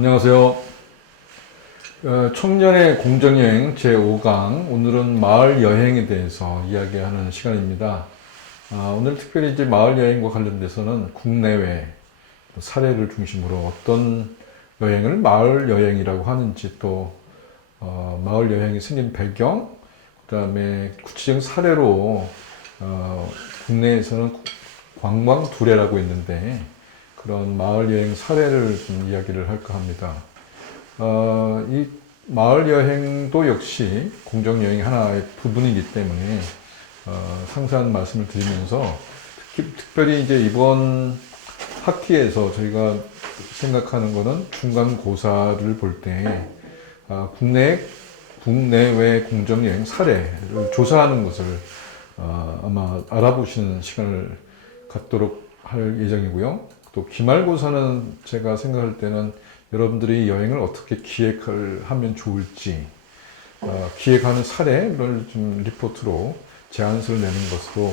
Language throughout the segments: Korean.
안녕하세요. 청년의 공정여행 제5강, 오늘은 마을 여행에 대해서 이야기하는 시간입니다. 오늘 특별히 이제 마을 여행과 관련돼서는 국내외 사례를 중심으로 어떤 여행을 마을 여행이라고 하는지, 또 마을 여행이 생긴 배경, 그 다음에 구체적인 사례로 국내에서는 관광 두례라고 있는데, 그런 마을 여행 사례를 좀 이야기를 할까 합니다. 이 마을 여행도 역시 공정 여행 하나의 부분이기 때문에 상세한 말씀을 드리면서 특별히 이제 이번 학기에서 저희가 생각하는 것은 중간고사를 볼 때 국내외 공정 여행 사례를 조사하는 것을 아마 알아보시는 시간을 갖도록 할 예정이고요. 또 기말고사는 제가 생각할 때는 여러분들이 여행을 어떻게 기획을 하면 좋을지 기획하는 사례를 좀 리포트로 제안서를 내는 것으로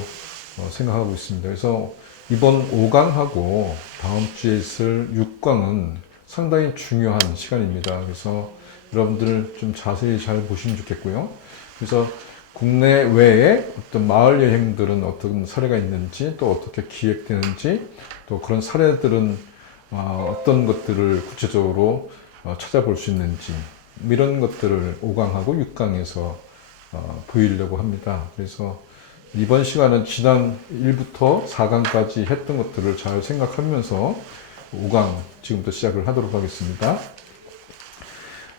생각하고 있습니다. 그래서 이번 5강하고 다음 주에 있을 6강은 상당히 중요한 시간입니다. 그래서 여러분들 좀 자세히 잘 보시면 좋겠고요. 그래서 국내외에 어떤 마을 여행들은 어떤 사례가 있는지, 또 어떻게 기획되는지, 또 그런 사례들은 어떤 것들을 구체적으로 찾아볼 수 있는지, 이런 것들을 5강하고 6강에서 보이려고 합니다. 그래서 이번 시간은 지난 1부터 4강까지 했던 것들을 잘 생각하면서 5강 지금부터 시작을 하도록 하겠습니다.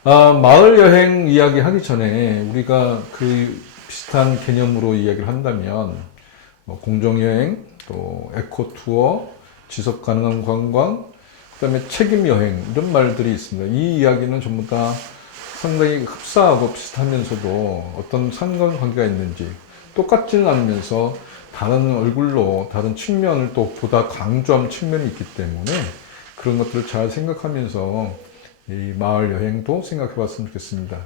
마을 여행 이야기 하기 전에 우리가 그 비슷한 개념으로 이야기를 한다면 공정여행, 또 에코투어, 지속가능한 관광, 그 다음에 책임여행, 이런 말들이 있습니다. 이 이야기는 전부 다 상당히 흡사하고 비슷하면서도 어떤 상관관계가 있는지, 똑같지는 않으면서 다른 얼굴로 다른 측면을 또 보다 강조한 측면이 있기 때문에 그런 것들을 잘 생각하면서 이 마을 여행도 생각해 봤으면 좋겠습니다.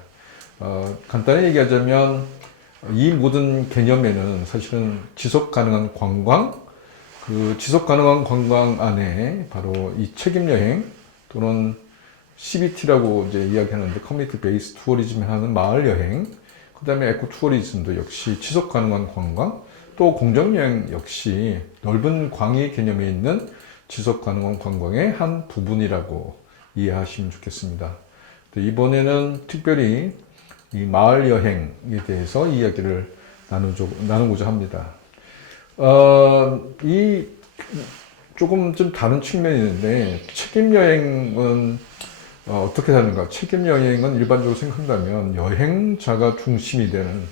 간단히 얘기하자면 이 모든 개념에는 사실은 지속 가능한 관광, 그 지속 가능한 관광 안에 바로 이 책임 여행 또는 CBT라고 이제 이야기하는데 커뮤니티 베이스 투어리즘을 하는 마을 여행, 그 다음에 에코 투어리즘도 역시 지속 가능한 관광, 또 공정 여행 역시 넓은 광의 개념에 있는 지속 가능한 관광의 한 부분이라고 이해하시면 좋겠습니다. 이번에는 특별히 이 마을 여행에 대해서 이야기를 나누고자 합니다. 이 조금 좀 다른 측면이 있는데, 책임 여행은 어떻게 하는가? 책임 여행은 일반적으로 생각한다면 여행자가 중심이 되는,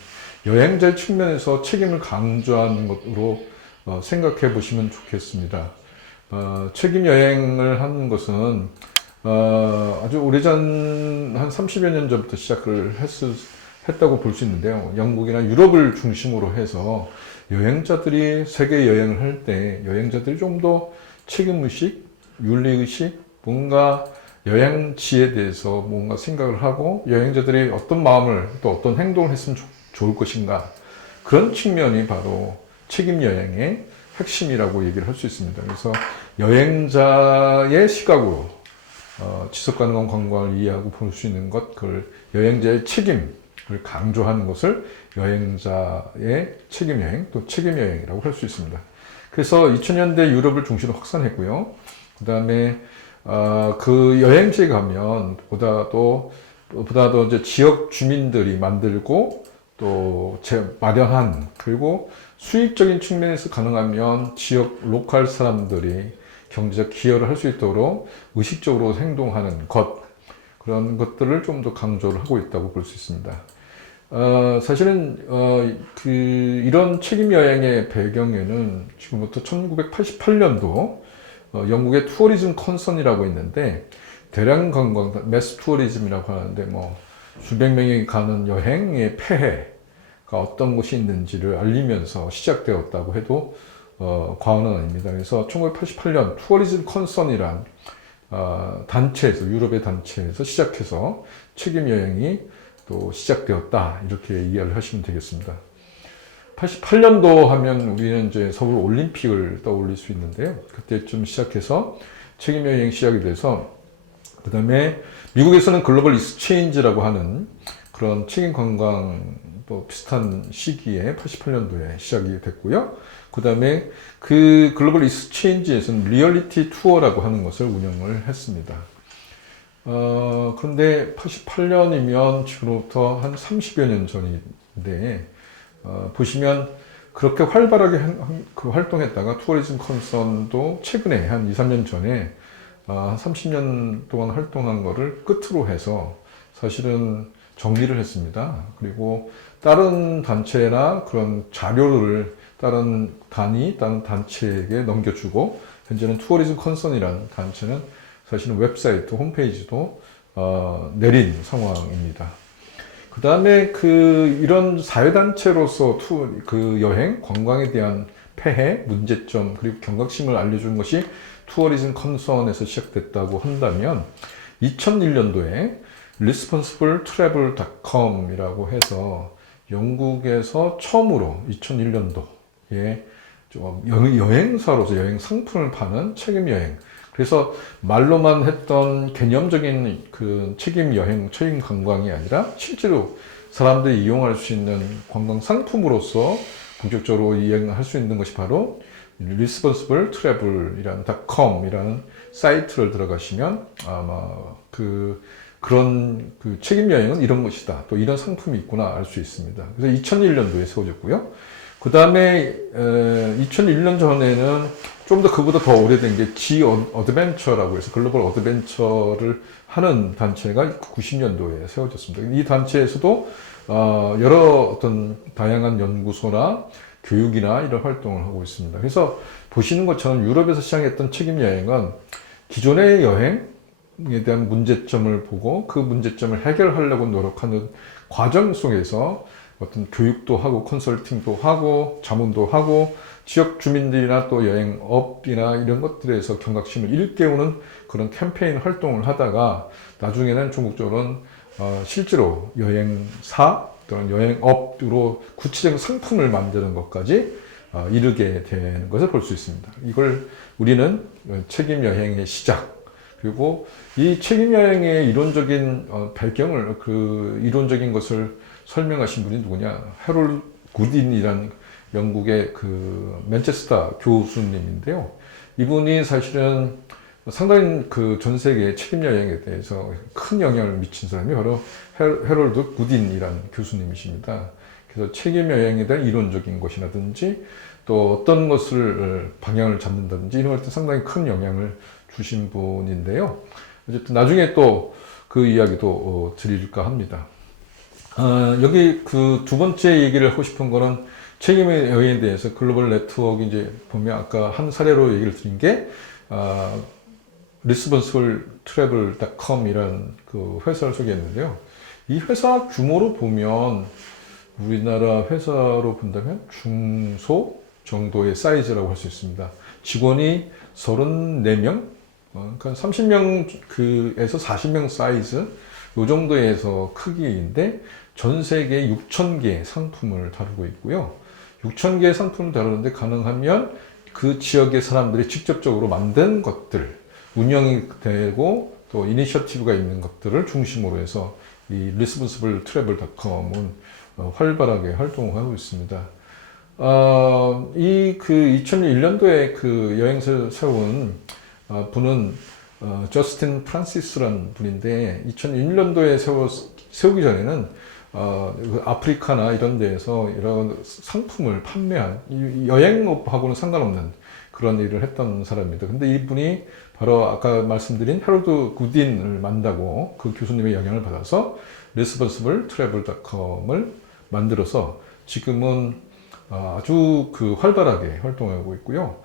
여행자의 측면에서 책임을 강조하는 것으로 생각해 보시면 좋겠습니다. 책임 여행을 하는 것은 아주 오래전 한 30여 년 전부터 시작을 했다고 볼 수 있는데요. 영국이나 유럽을 중심으로 해서 여행자들이 세계 여행을 할 때 여행자들이 좀 더 책임의식, 윤리의식, 뭔가 여행지에 대해서 뭔가 생각을 하고 여행자들이 어떤 마음을 또 어떤 행동을 했으면 좋을 것인가, 그런 측면이 바로 책임 여행의 핵심이라고 얘기를 할 수 있습니다. 그래서 여행자의 시각으로 지속가능한 관광을 이해하고 볼 수 있는 것, 그걸 여행자의 책임을 강조하는 것을 여행자의 책임여행, 또 책임여행이라고 할 수 있습니다. 그래서 2000년대 유럽을 중심으로 확산했고요. 그 다음에 그 여행지에 가면 보다도 이제 지역 주민들이 만들고 또 마련한, 그리고 수익적인 측면에서 가능하면 지역 로컬 사람들이 경제적 기여를 할 수 있도록 의식적으로 행동하는 것, 그런 것들을 좀 더 강조를 하고 있다고 볼 수 있습니다. 사실은 이런 책임 여행의 배경에는 지금부터 1988년도 영국의 투어리즘 컨선이라고 있는데, 대량 관광, 매스 투어리즘이라고 하는데 수백 명이 가는 여행의 폐해가 어떤 것이 있는지를 알리면서 시작되었다고 해도 과언은 아닙니다. 그래서 1988년 투어리즘 컨선이란 단체에서, 유럽의 단체에서 시작해서 책임 여행이 또 시작되었다, 이렇게 이해를 하시면 되겠습니다. 88년도 하면 우리는 이제 서울 올림픽을 떠올릴 수 있는데요. 그때쯤 시작해서 책임 여행 시작이 돼서 그 다음에 미국에서는 글로벌 익스체인지라고 하는 그런 책임 관광도 비슷한 시기에 88년도에 시작이 됐고요. 그 다음에 그 글로벌 익스체인지에서는 리얼리티 투어라고 하는 것을 운영을 했습니다. 그런데 88년이면 지금부터 한 30여 년 전인데, 보시면 그렇게 활발하게 활동했다가 투어리즘 컨선도 최근에 한 2, 3년 전에 한 30년 동안 활동한 거를 끝으로 해서 사실은 정리를 했습니다. 그리고 다른 단체나 그런 자료를 다른 단체에게 넘겨주고, 현재는 투어리즘 컨선이라는 단체는 사실은 웹사이트, 홈페이지도 내린 상황입니다. 그 다음에 이런 사회단체로서 여행, 관광에 대한 폐해, 문제점, 그리고 경각심을 알려준 것이 투어리즘 컨선에서 시작됐다고 한다면, 2001년도에 responsibletravel.com이라고 해서 영국에서 처음으로 2001년도에 여행사로서 여행 상품을 파는 책임 여행, 그래서 말로만 했던 개념적인 그 책임 여행, 책임 관광이 아니라 실제로 사람들이 이용할 수 있는 관광 상품으로서 본격적으로 이행할 수 있는 것이 바로 responsibletravel이라는 .com이라는 사이트를 들어가시면 아마 그런 책임 여행은 이런 것이다, 또 이런 상품이 있구나 알 수 있습니다. 그래서 2001년도에 세워졌고요. 그 다음에 2001년 전에는 좀 더 그보다 더 오래된 게 G 어드벤처라고 해서 글로벌 어드벤처를 하는 단체가 90년도에 세워졌습니다. 이 단체에서도 여러 어떤 다양한 연구소나 교육이나 이런 활동을 하고 있습니다. 그래서 보시는 것처럼 유럽에서 시작했던 책임 여행은 기존의 여행에 대한 문제점을 보고 그 문제점을 해결하려고 노력하는 과정 속에서 어떤 교육도 하고 컨설팅도 하고 자문도 하고 지역 주민들이나 또 여행업이나 이런 것들에서 경각심을 일깨우는 그런 캠페인 활동을 하다가 나중에는 전국적으로는 실제로 여행사 또는 여행업으로 구체적인 상품을 만드는 것까지 이르게 되는 것을 볼 수 있습니다. 이걸 우리는 책임 여행의 시작, 그리고 이 책임 여행의 이론적인 배경을 이론적인 것을 설명하신 분이 누구냐? 해롤 구딘이라는 영국의 맨체스터 교수님인데요. 이분이 사실은 상당히 전 세계 책임 여행에 대해서 큰 영향을 미친 사람이 바로 해롤드 구딘이라는 교수님이십니다. 그래서 책임 여행에 대한 이론적인 것이라든지 또 어떤 것을 방향을 잡는다든지 이런 것들 상당히 큰 영향을 주신 분인데요. 어쨌든 나중에 또 그 이야기도 드릴까 합니다. 여기 두 번째 얘기를 하고 싶은 거는 책임의 여행에 대해서 글로벌 네트워크 이제 보면 아까 한 사례로 얘기를 드린 게 responsibletravel.com이라는 회사를 소개했는데요. 이 회사 규모로 보면 우리나라 회사로 본다면 중소 정도의 사이즈라고 할 수 있습니다. 직원이 34명, 그러니까 30명에서 40명 사이즈, 이 정도에서 크기인데 전 세계 6,000개 상품을 다루고 있고요. 6,000개의 상품을 다루는데 가능하면 그 지역의 사람들이 직접적으로 만든 것들, 운영이 되고 또 이니셔티브가 있는 것들을 중심으로 해서 이 responsibletravel.com은 활발하게 활동을 하고 있습니다. 이 2001년도에 여행사를 세운 분은 저스틴 프란시스라는 분인데 2001년도에 세우기 전에는 아프리카나 이런 데에서 이런 상품을 판매한 여행업하고는 상관없는 그런 일을 했던 사람입니다. 근데 이분이 바로 아까 말씀드린 해롤드 구딘을 만나고 그 교수님의 영향을 받아서 responsibletravel.com을 만들어서 지금은 아주 활발하게 활동하고 있고요.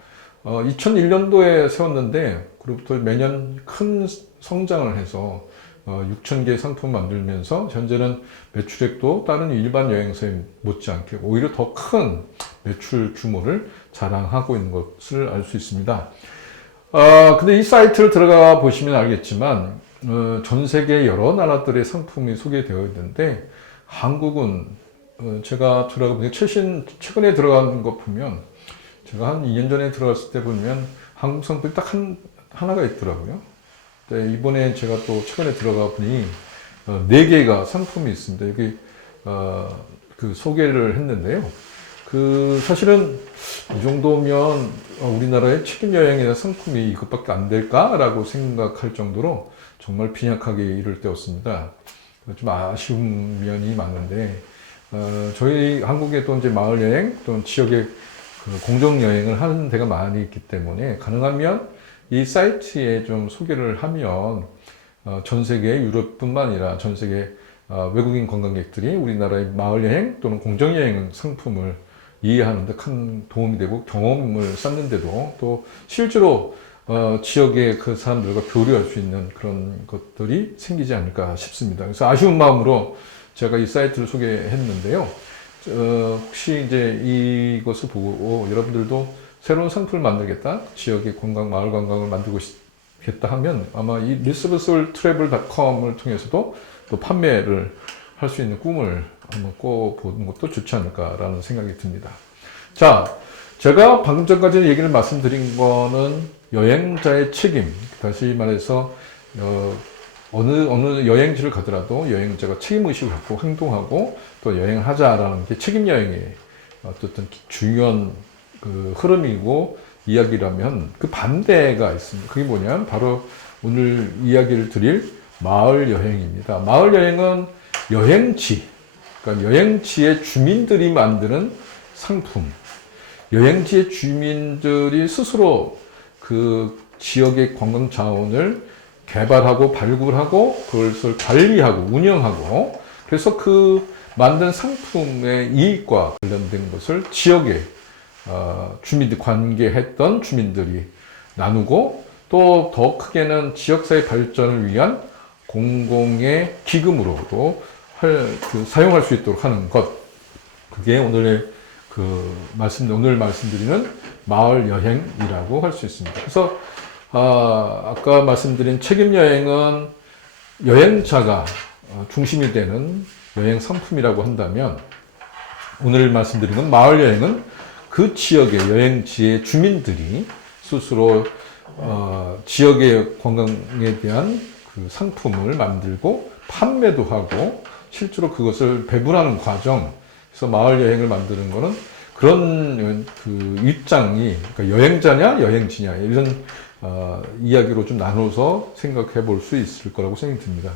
2001년도에 세웠는데 그로부터 매년 큰 성장을 해서 6,000개의 상품 만들면서 현재는 매출액도 다른 일반 여행사에 못지않게 오히려 더 큰 매출 규모를 자랑하고 있는 것을 알 수 있습니다. 근데 이 사이트를 들어가 보시면 알겠지만 전 세계 여러 나라들의 상품이 소개되어 있는데 한국은 제가 들어가 보니 최근에 들어간 거 보면 제가 한 2년 전에 들어갔을 때 보면 한국 상품이 딱 하나가 있더라고요. 네, 이번에 제가 또 최근에 들어가 보니 4개가 상품이 있습니다. 여기 그 소개를 했는데요. 그 사실은 이 정도면 우리나라의 책임 여행이나 상품이 이것밖에 안 될까라고 생각할 정도로 정말 빈약하게 이를 때였습니다. 좀 아쉬운 면이 많은데 저희 한국에도 이제 마을 여행 또는 지역의 그 공정 여행을 하는 데가 많이 있기 때문에 가능하면 이 사이트에 좀 소개를 하면 전 세계 유럽뿐만 아니라 전 세계 외국인 관광객들이 우리나라의 마을 여행 또는 공정 여행 상품을 이해하는 데 큰 도움이 되고 경험을 쌓는데도 또 실제로 지역의 그 사람들과 교류할 수 있는 그런 것들이 생기지 않을까 싶습니다. 그래서 아쉬운 마음으로 제가 이 사이트를 소개했는데요. 혹시 이제 이것을 보고 여러분들도 새로운 상품을 만들겠다, 지역의 관광, 마을 관광을 만들고 싶겠다 하면 아마 이 리서브솔트래블닷컴을 통해서도 또 판매를 할 수 있는 꿈을 한번 꿔보는 것도 좋지 않을까라는 생각이 듭니다. 자, 제가 방금 전까지 얘기를 말씀드린 거는 여행자의 책임, 다시 말해서 어느 여행지를 가더라도 여행자가 책임의식을 갖고 행동하고 또 여행을 하자라는 게 책임 여행의 어떤 중요한 그 흐름이고 이야기라면 그 반대가 있습니다. 그게 뭐냐면 바로 오늘 이야기를 드릴 마을 여행입니다. 마을 여행은 여행지, 그러니까 여행지의 주민들이 만드는 상품, 여행지의 주민들이 스스로 그 지역의 관광 자원을 개발하고 발굴하고 그것을 관리하고 운영하고 그래서 그 만든 상품의 이익과 관련된 것을 지역의 주민들, 관계했던 주민들이 나누고 또 더 크게는 지역사회 발전을 위한 공공의 기금으로도 사용할 수 있도록 하는 것. 그게 오늘 말씀드리는 마을 여행이라고 할 수 있습니다. 그래서, 아까 말씀드린 책임 여행은 여행자가 중심이 되는 여행 상품이라고 한다면 오늘 말씀드린 건 마을 여행은 그 지역의 여행지의 주민들이 스스로 지역의 관광에 대한 그 상품을 만들고 판매도 하고 실제로 그것을 배분하는 과정. 그래서 마을 여행을 만드는 거는 그런 그 입장이 그러니까 여행자냐 여행지냐 이런 이야기로 좀 나눠서 생각해 볼 수 있을 거라고 생각이 듭니다.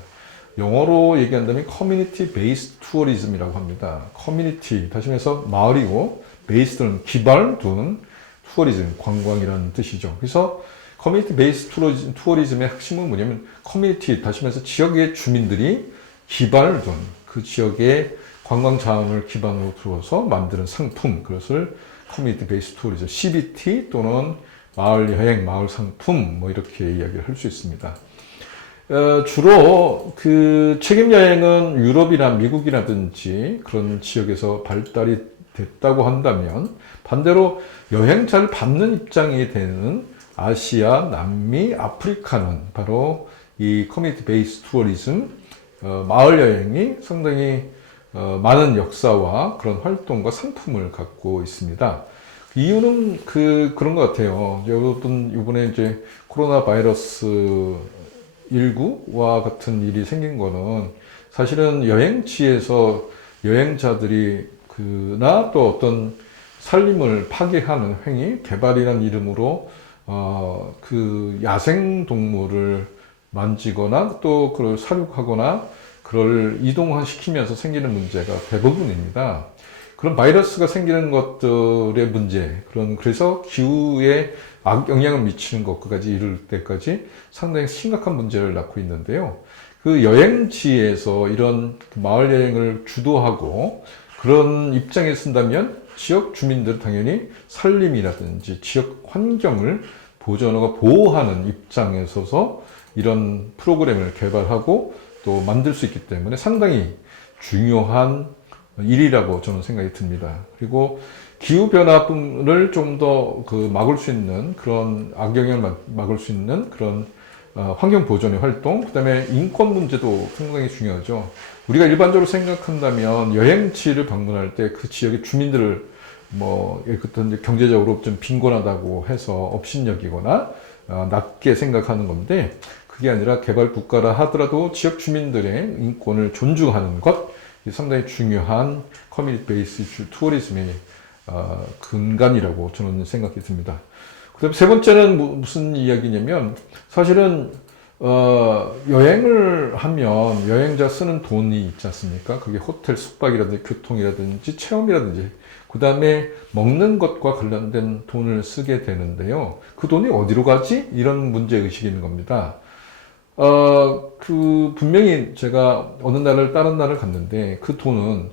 영어로 얘기한다면 커뮤니티 베이스 투어리즘이라고 합니다. 커뮤니티 다시 말해서 마을이고 베이스는 기반을 둔 투어리즘 관광이라는 뜻이죠. 그래서 커뮤니티 베이스 투어리즘의 핵심은 뭐냐면 커뮤니티 다시 말해서 지역의 주민들이 기반을 둔 그 지역의 관광 자원을 기반으로 두어서 만드는 상품, 그것을 커뮤니티 베이스 투어리즘, CBT 또는 마을 여행, 마을 상품 뭐 이렇게 이야기를 할 수 있습니다. 주로 그 책임 여행은 유럽이나 미국이라든지 그런 지역에서 발달이 됐다고 한다면 반대로 여행자를 받는 입장이 되는 아시아, 남미, 아프리카는 바로 이 커뮤니티 베이스 투어리즘, 마을 여행이 상당히 많은 역사와 그런 활동과 상품을 갖고 있습니다. 이유는 그런 것 같아요. 여러분, 이번에 이제 코로나 바이러스 19와 같은 일이 생긴 거는 사실은 여행지에서 여행자들이 그나 또 어떤 산림을 파괴하는 행위, 개발이라는 이름으로 그 야생 동물을 만지거나 또 그걸 사육하거나 그걸 이동시키면서 생기는 문제가 대부분입니다. 그런 바이러스가 생기는 것들의 문제, 그래서 기후에 악영향을 미치는 것까지 이를 때까지 상당히 심각한 문제를 낳고 있는데요. 그 여행지에서 이런 마을 여행을 주도하고 그런 입장에 쓴다면 지역 주민들은 당연히 산림이라든지 지역 환경을 보존하고 보호하는 입장에 서서 이런 프로그램을 개발하고 또 만들 수 있기 때문에 상당히 중요한 일이라고 저는 생각이 듭니다. 그리고 기후변화를 좀 더 막을 수 있는 그런 악영향을 막을 수 있는 그런 환경 보존의 활동, 그 다음에 인권 문제도 상당히 중요하죠. 우리가 일반적으로 생각한다면 여행지를 방문할 때 그 지역의 주민들을 어떤 경제적으로 좀 빈곤하다고 해서 업신여기거나 낮게 생각하는 건데 그게 아니라 개발 국가라 하더라도 지역 주민들의 인권을 존중하는 것, 상당히 중요한 커뮤니티 베이스 투어리즘의 근간이라고 저는 생각이 듭니다. 그다음 세 번째는 무슨 이야기냐면 사실은 여행을 하면 여행자 쓰는 돈이 있지 않습니까? 그게 호텔 숙박이라든지 교통이라든지 체험이라든지 그 다음에 먹는 것과 관련된 돈을 쓰게 되는데요. 그 돈이 어디로 가지? 이런 문제의식이 있는 겁니다. 분명히 제가 어느 날을 다른 나라를 갔는데 그 돈은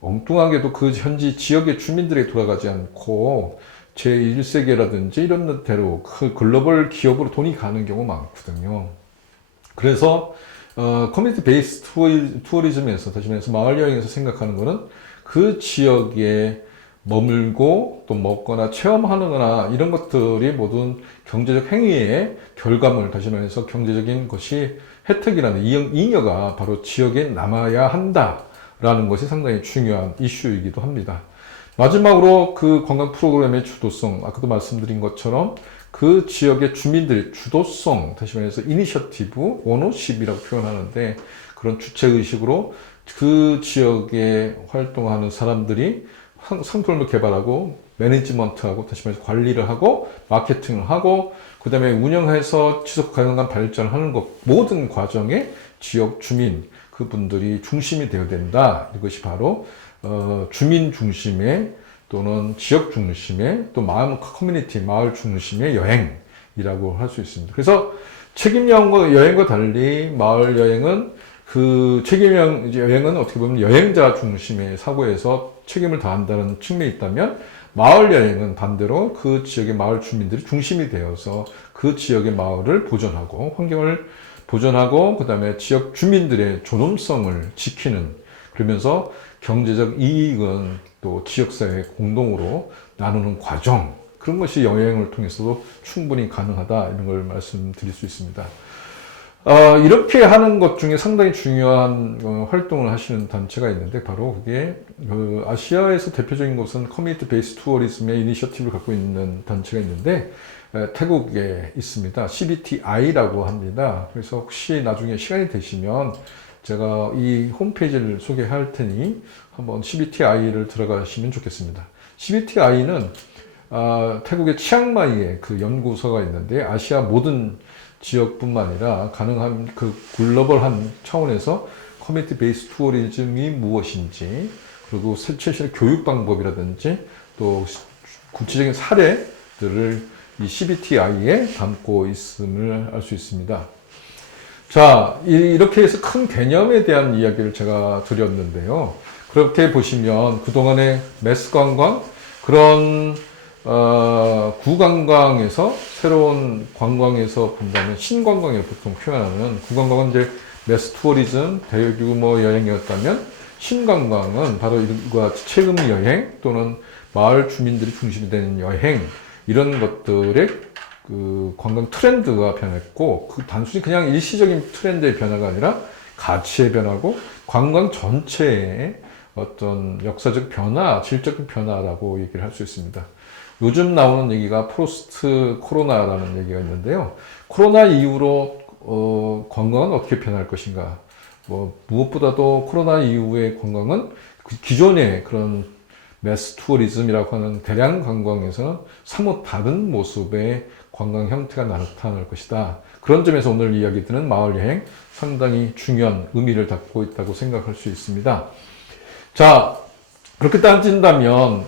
엉뚱하게도 그 현지 지역의 주민들에게 돌아가지 않고 제1세계라든지 이런 데로 그 글로벌 기업으로 돈이 가는 경우가 많거든요. 그래서 커뮤니티 베이스 투어리즘에서 다시 말해서 마을 여행에서 생각하는 거는 그 지역에 머물고 또 먹거나 체험하는 거나 이런 것들이 모든 경제적 행위의 결과물, 다시 말해서 경제적인 것이 혜택이라는 잉여가 바로 지역에 남아야 한다라는 것이 상당히 중요한 이슈이기도 합니다. 마지막으로 그 관광 프로그램의 주도성, 아까도 말씀드린 것처럼 그 지역의 주민들의 주도성, 다시 말해서 이니셔티브, 오너십이라고 표현하는데 그런 주체의식으로 그 지역에 활동하는 사람들이 상품을 개발하고 매니지먼트하고 다시 말해서 관리를 하고 마케팅을 하고 그 다음에 운영해서 지속 가능한 발전을 하는 것 모든 과정에 지역 주민 그분들이 중심이 되어야 된다. 이것이 바로 주민 중심의 또는 지역 중심의 또 커뮤니티 마을 중심의 여행이라고 할 수 있습니다. 그래서 책임 여행과 달리 마을 여행은 그 책임 여행은 어떻게 보면 여행자 중심의 사고에서 책임을 다한다는 측면이 있다면 마을 여행은 반대로 그 지역의 마을 주민들이 중심이 되어서 그 지역의 마을을 보존하고 환경을 보존하고 그 다음에 지역 주민들의 존엄성을 지키는 그러면서 경제적 이익은 또 지역사회 공동으로 나누는 과정 그런 것이 여행을 통해서도 충분히 가능하다 이런 걸 말씀드릴 수 있습니다. 이렇게 하는 것 중에 상당히 중요한 활동을 하시는 단체가 있는데 바로 그게 아시아에서 대표적인 곳은 커뮤니티 베이스 투어리즘의 이니셔티브를 갖고 있는 단체가 있는데 태국에 있습니다. CBTI라고 합니다. 그래서 혹시 나중에 시간이 되시면 제가 이 홈페이지를 소개할 테니 한번 CBTI를 들어가시면 좋겠습니다. CBTI는 태국의 치앙마이에 그 연구소가 있는데 아시아 모든 지역뿐만 아니라 가능한 그 글로벌한 차원에서 커뮤니티 베이스 투어리즘이 무엇인지 그리고 최신의 교육 방법이라든지 또 구체적인 사례들을 이 CBTI에 담고 있음을 알 수 있습니다. 자, 이렇게 해서 큰 개념에 대한 이야기를 제가 드렸는데요. 그렇게 보시면 그동안의 매스 관광, 그런 구관광에서 새로운 관광에서 본다면 신관광이라고 보통 표현하는 구관광은 이제 매스 투어리즘, 대규모 여행이었다면 신관광은 바로 이와 체험 여행 또는 마을 주민들이 중심이 되는 여행 이런 것들의 그 관광 트렌드가 변했고 그 단순히 그냥 일시적인 트렌드의 변화가 아니라 가치의 변화고 관광 전체의 어떤 역사적 변화, 질적 변화라고 얘기를 할 수 있습니다. 요즘 나오는 얘기가 포스트 코로나라는 얘기가 있는데요. 코로나 이후로 관광은 어떻게 변할 것인가? 무엇보다도 코로나 이후의 관광은 기존의 그런 매스 투어리즘이라고 하는 대량 관광에서는 사뭇 다른 모습의 관광 형태가 나타날 것이다. 그런 점에서 오늘 이야기 드는 마을 여행 상당히 중요한 의미를 갖고 있다고 생각할 수 있습니다. 자, 그렇게 따진다면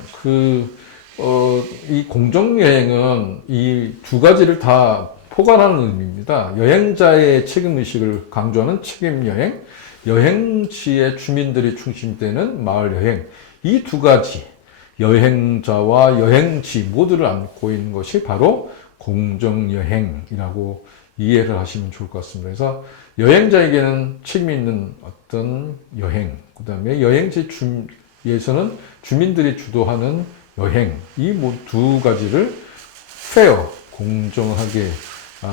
이 공정여행은 이 두 가지를 다 포괄하는 의미입니다. 여행자의 책임의식을 강조하는 책임여행, 여행지의 주민들이 중심되는 마을여행. 이 두 가지, 여행자와 여행지 모두를 안고 있는 것이 바로 공정여행이라고 이해를 하시면 좋을 것 같습니다. 그래서 여행자에게는 책임이 있는 어떤 여행, 그 다음에 여행지에서는 주민들이 주도하는 여행, 이 두 가지를 페어, 공정하게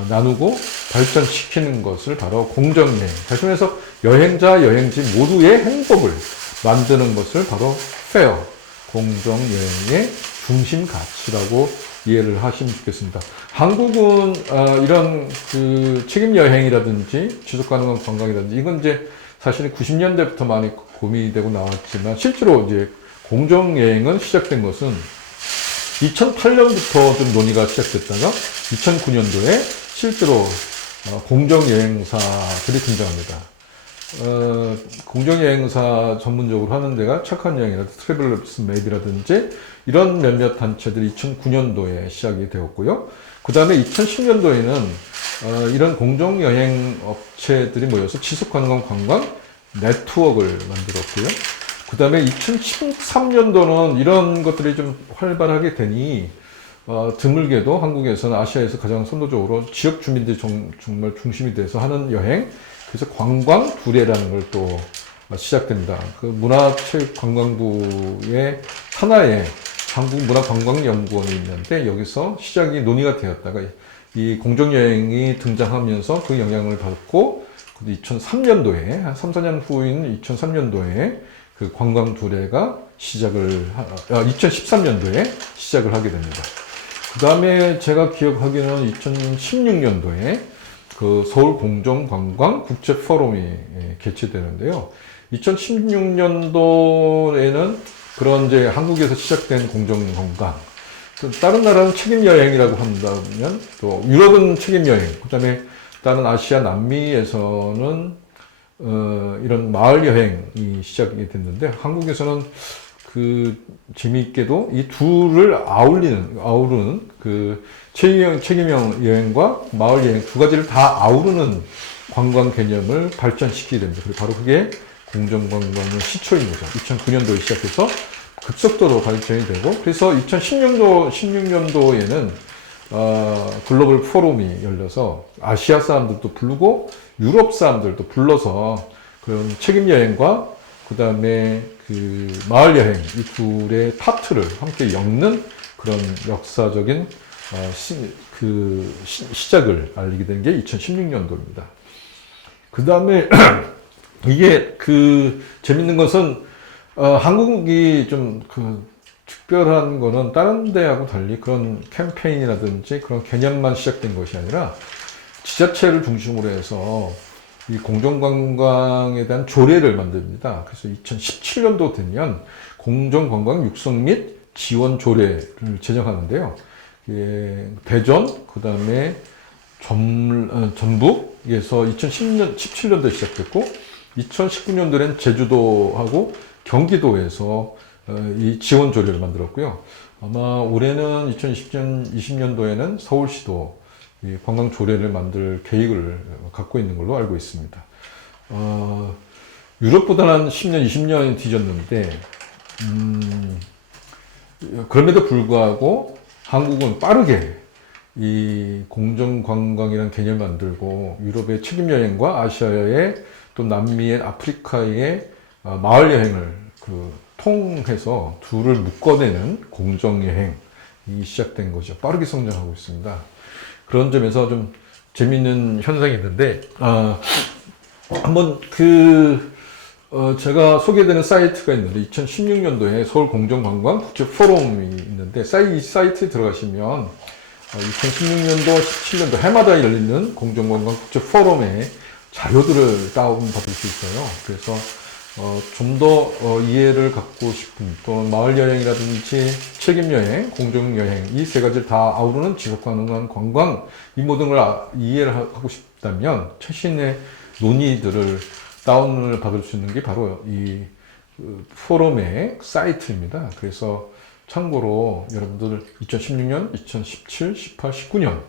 나누고 발전시키는 것을 바로 공정여행, 다시 말해서 여행자, 여행지 모두의 행복을 만드는 것을 바로 페어, 공정여행의 중심 가치라고 이해를 하시면 좋겠습니다. 한국은 이런 그 책임 여행이라든지 지속 가능한 관광이라든지 이건 이제 사실은 90년대부터 많이 고민이 되고 나왔지만 실제로 이제 공정 여행은 시작된 것은 2008년부터 좀 논의가 시작됐다가 2009년도에 실제로 공정여행사들이 등장합니다. 공정여행사 전문적으로 하는 데가 착한 여행이라든지 트래블러스 맵이라든지 이런 몇몇 단체들이 2009년도에 시작이 되었고요. 그 다음에 2010년도에는 이런 공정여행 업체들이 모여서 지속가능한 관광 네트워크를 만들었고요. 그 다음에 2013년도는 이런 것들이 좀 활발하게 되니 드물게도 한국에서는 아시아에서 가장 선도적으로 지역 주민들이 정말 중심이 돼서 하는 여행, 그래서 관광 두례라는 걸 또 시작됩니다. 그 문화체육관광부의 산하에 한국문화관광연구원이 있는데 여기서 시작이 논의가 되었다가 이 공정여행이 등장하면서 그 영향을 받고 2003년도에 한 3, 4년 후인 2003년도에 그 관광 두례가 2013년도에 시작을 하게 됩니다. 그 다음에 제가 기억하기로는 2016년도에 그 서울공정관광 국제포럼이 개최되는데요. 2016년도에는 그런 이제 한국에서 시작된 공정관광, 다른 나라는 책임여행이라고 한다면 또 유럽은 책임여행, 그 다음에 다른 아시아 남미에서는 이런 마을 여행이 시작이 됐는데 한국에서는 그 재미있게도 이 둘을 아우르는 그 책임형 여행과 마을 여행 두 가지를 다 아우르는 관광 개념을 발전시키게 됩니다. 그리고 바로 그게 공정관광의 시초인 거죠. 2009년도에 시작해서 급속도로 발전이 되고 그래서 2016년도에는 글로벌 포럼이 열려서 아시아 사람들도 부르고 유럽 사람들도 불러서 그런 책임 여행과 그 다음에 그 마을 여행 이 둘의 파트를 함께 엮는 그런 역사적인 시작을 알리게 된 게 2016년도입니다. 그 다음에 이게 그 재밌는 것은 한국이 좀 그 특별한 거는 다른 데하고 달리 그런 캠페인이라든지 그런 개념만 시작된 것이 아니라 지자체를 중심으로 해서 이 공정관광에 대한 조례를 만듭니다. 그래서 2017년도 되면 공정관광 육성 및 지원 조례를 제정하는데요. 대전, 그 다음에 전북에서 2017년도에 시작됐고 2019년도에는 제주도하고 경기도에서 이 지원 조례를 만들었고요. 아마 올해는 2020년도에는 서울시도 이 관광 조례를 만들 계획을 갖고 있는 걸로 알고 있습니다. 유럽보다는 10년, 20년이 뒤졌는데, 그럼에도 불구하고 한국은 빠르게 이 공정관광이라는 개념을 만들고 유럽의 책임여행과 아시아의 또 남미의 아프리카의 마을여행을 통해서 둘을 묶어내는 공정여행이 시작된 거죠. 빠르게 성장하고 있습니다. 그런 점에서 좀 재미있는 현상이 있는데, 한번 제가 소개되는 사이트가 있는데, 2016년도에 서울공정관광 국제포럼이 있는데, 이 사이트에 들어가시면, 2016년도, 17년도 해마다 열리는 공정관광 국제포럼의 자료들을 다운받을 수 있어요. 그래서, 좀 더 이해를 갖고 싶은 또 마을여행이라든지 책임여행, 공정여행 이 세 가지를 다 아우르는 지속가능한 관광 이 모든 걸 이해를 하고 싶다면 최신의 논의들을 다운을 받을 수 있는 게 바로 이 포럼의 사이트입니다. 그래서 참고로 여러분들 2016년, 2017, 18, 19년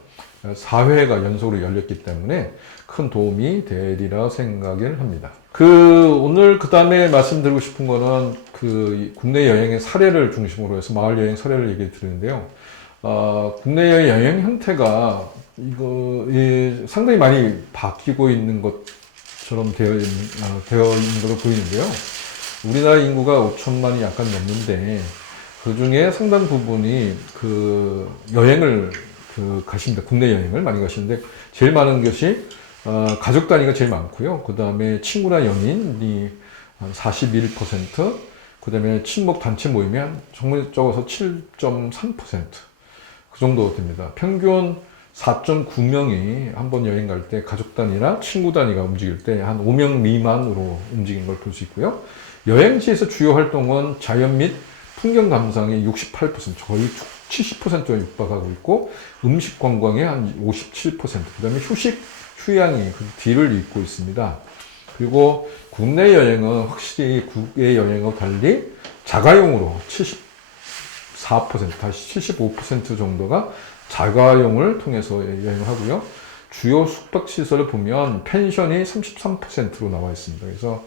4회가 연속으로 열렸기 때문에 큰 도움이 되리라 생각을 합니다. 오늘 그 다음에 말씀드리고 싶은 거는 국내 여행의 사례를 중심으로 해서 마을 여행 사례를 얘기해 드리는데요. 국내 여행 형태가 상당히 많이 바뀌고 있는 것처럼 되어 있는 것으로 보이는데요. 우리나라 인구가 5천만이 약간 넘는데 그 중에 상당 부분이 여행을 가십니다. 국내 여행을 많이 가시는데 제일 많은 것이 가족 단위가 제일 많고요. 그 다음에 친구나 연인이 한 41%, 그 다음에 친목 단체 모임이 정말 적어서 7.3%. 그 그 정도 됩니다. 평균 4.9명이 한 번 여행 갈 때 가족 단위나 친구 단위가 움직일 때 한 5명 미만으로 움직인 걸 볼 수 있고요. 여행지에서 주요 활동은 자연 및 풍경 감상이 68%, 거의 70%에 육박하고 있고, 음식 관광의 한 57%, 그 다음에 휴식, 휴양이 그 뒤를 잇고 있습니다. 그리고 국내 여행은 확실히 국외 여행과 달리 자가용으로 74%, 다시 75% 정도가 자가용을 통해서 여행을 하고요. 주요 숙박시설을 보면 펜션이 33%로 나와 있습니다. 그래서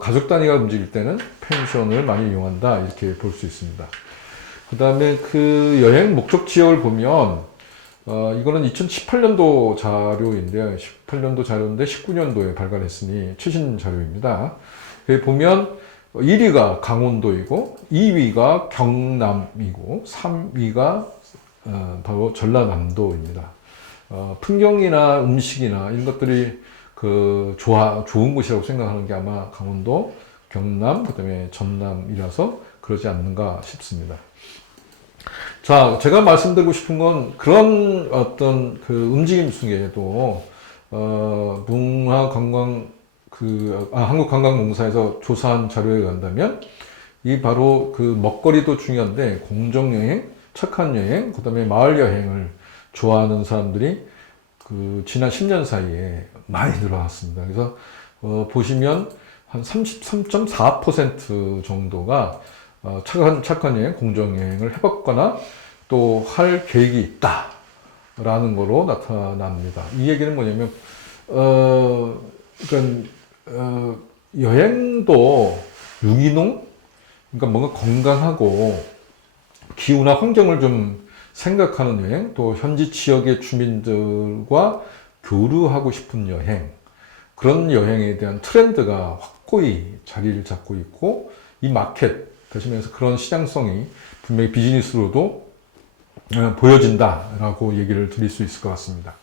가족 단위가 움직일 때는 펜션을 많이 이용한다, 이렇게 볼 수 있습니다. 그 다음에 그 여행 목적 지역을 보면 이거는 2018년도 자료인데요. 18년도 자료인데 19년도에 발간했으니 최신 자료입니다. 여기 보면 1위가 강원도이고 2위가 경남이고 3위가 바로 전라남도입니다. 풍경이나 음식이나 이런 것들이 좋은 곳이라고 생각하는 게 아마 강원도, 경남, 그 다음에 전남이라서 그러지 않는가 싶습니다. 자, 제가 말씀드리고 싶은 건 그런 어떤 그 움직임 속에도 한국관광공사에서 조사한 자료에 의한다면 이 바로 그 먹거리도 중요한데 공정여행, 착한 여행, 그 다음에 마을 여행을 좋아하는 사람들이 그 지난 10년 사이에 많이 늘어났습니다. 그래서 보시면 한 33.4% 정도가 착한 여행, 공정여행을 해봤거나 또 할 계획이 있다라는 거로 나타납니다. 이 얘기는 뭐냐면, 여행도 유기농? 그러니까 뭔가 건강하고 기후나 환경을 좀 생각하는 여행, 또 현지 지역의 주민들과 교류하고 싶은 여행, 그런 여행에 대한 트렌드가 확고히 자리를 잡고 있고, 이 마켓, 다시 말해서 그런 시장성이 분명히 비즈니스로도 보여진다라고 얘기를 드릴 수 있을 것 같습니다.